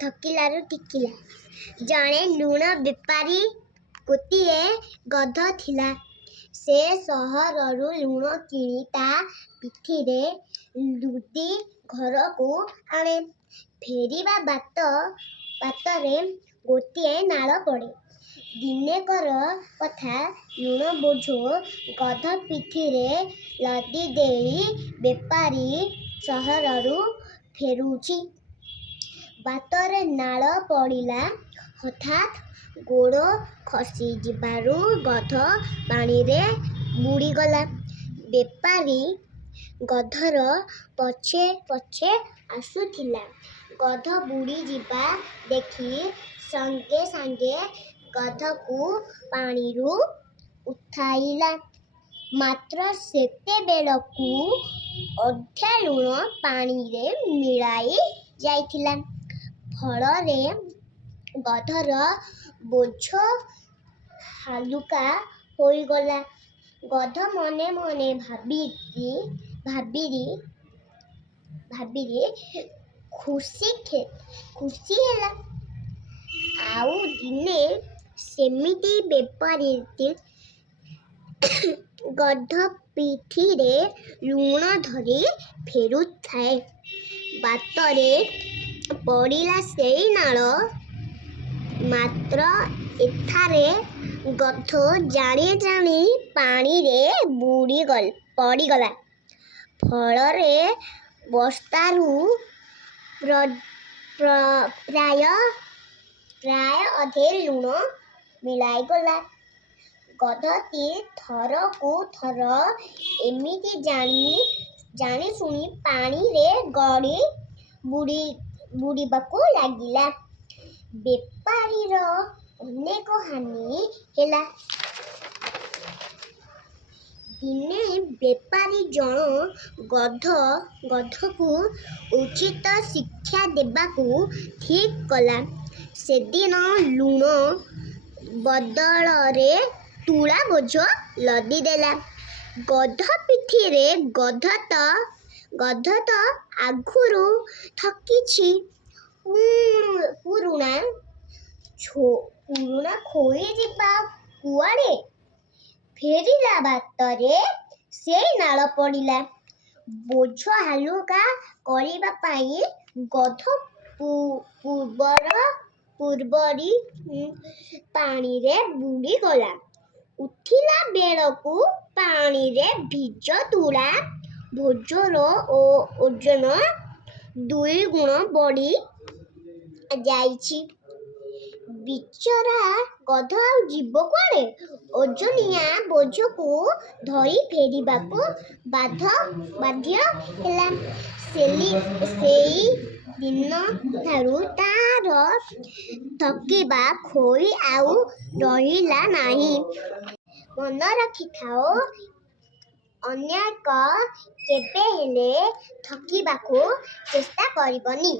ଥକିଲାରୁ ଠିକିଲା। ଜଣେ ଲୁଣ ବେପାରୀ ଗୋଟିଏ ଗଧ ଥିଲା। ସେ ସହରରୁ ଲୁଣ କିଣି ତା ପିଠିରେ ଲୁଦି ଘରକୁ ଆଣେ। ଫେରିବା ବାଟରେ ଗୋଟିଏ ନାଳ ପଡ଼େ। ଦିନେକର କଥା। ଲୁଣ ବୋଝ ଗଧ ପିଠିରେ ଲଦି ଦେଇ ବେପାରୀ ସହରରୁ ଫେରୁଛି। ବାଟରେ ନାଳ ପଡ଼ିଲା। ହଠାତ୍ ଗୋଡ଼ ଖସି ଯିବାରୁ ଗଧ ପାଣିରେ ବୁଡ଼ିଗଲା। ବେପାରୀ ଗଧର ପଛେ ପଛେ ଆସୁଥିଲା। ଗଧ ବୁଡ଼ିଯିବା ଦେଖି ସଙ୍ଗେ ସଙ୍ଗେ ଗଧକୁ ପାଣିରୁ ଉଠାଇଲା। ମାତ୍ର ସେତେବେଳକୁ ଅଧା ଲୁଣ ପାଣିରେ ମିଳାଇ ଯାଇଥିଲା। ଫଳରେ ଗଧର ବୋଝ ହାଲୁକା ହୋଇଗଲା। ଗଧ ମନେ ମନେ ଭାବିରି ଖୁସି ହେଲା। ଆଉ ଦିନେ ସେମିତି ବେପାରୀଟି ଗଧ ପିଠିରେ ଲୁଣ ଧରି ଫେରୁଥାଏ। ବାଟରେ ପଡ଼ିଲା ସେଇ ନାଳ। ମାତ୍ର ଏଠାରେ ଗଧ ଜାଣି ଜାଣି ପାଣିରେ ପଡ଼ିଗଲା। ଫଳରେ ବସ୍ତାରୁ ପ୍ରାୟ ଅଧେ ଲୁଣ ମିଳାଇଗଲା। ଗଧଟି ଥରକୁ ଥର ଏମିତି ଜାଣିଶୁଣି ପାଣିରେ ଗଡ଼ି ବୁଡ଼ିବାକୁ ଲାଗିଲା। ବେପାରୀର ଅନେକ ହାନି ହେଲା। ଦିନେ ବେପାରୀ ଜଣ ଗଧକୁ ଉଚିତ ଶିକ୍ଷା ଦେବାକୁ ଠିକ୍ କଲା। ସେଦିନ ଲୁଣ ବଦଳରେ ତୁଳା ବୋଝ ଲଦି ଦେଲା ଗଧ ପିଠିରେ। ଗଧ ତ ଆଗରୁ ଥକିଛି। ପୁରୁଣା ଖୋଇଯିବା କୁଆଡ଼େ? ଫେରିଲା ବାଟରେ ସେଇ ନାଳ ପଡ଼ିଲା। ବୋଝ ହାଲୁକା କରିବା ପାଇଁ ଗଧ ପୂର୍ବରି ପାଣିରେ ବୁଡ଼ିଗଲା। ଉଠିଲା ବେଳକୁ ପାଣିରେ ଭିଜା ତୁଳା ବୋଝର ଓଜନ 2 ଗୁଣ ବଢ଼ି ଯାଇଛି। ବିଚରା ଗଧ ଆଉ ଯିବ କୁଆଡ଼େ? ଓଜନିଆ ବୋଝକୁ ଧରି ଫେରିବାକୁ ବାଧ୍ୟ ହେଲା। ସେଇ ଦିନଠାରୁ ତାର ଥକିବା ଖୋଇ ଆଉ ରହିଲା ନାହିଁ। ମନେ ରଖିଥାଅ, ଅନ୍ୟ କେବେ ହେଲେ ଥକିବାକୁ ଚେଷ୍ଟା କରିବନି।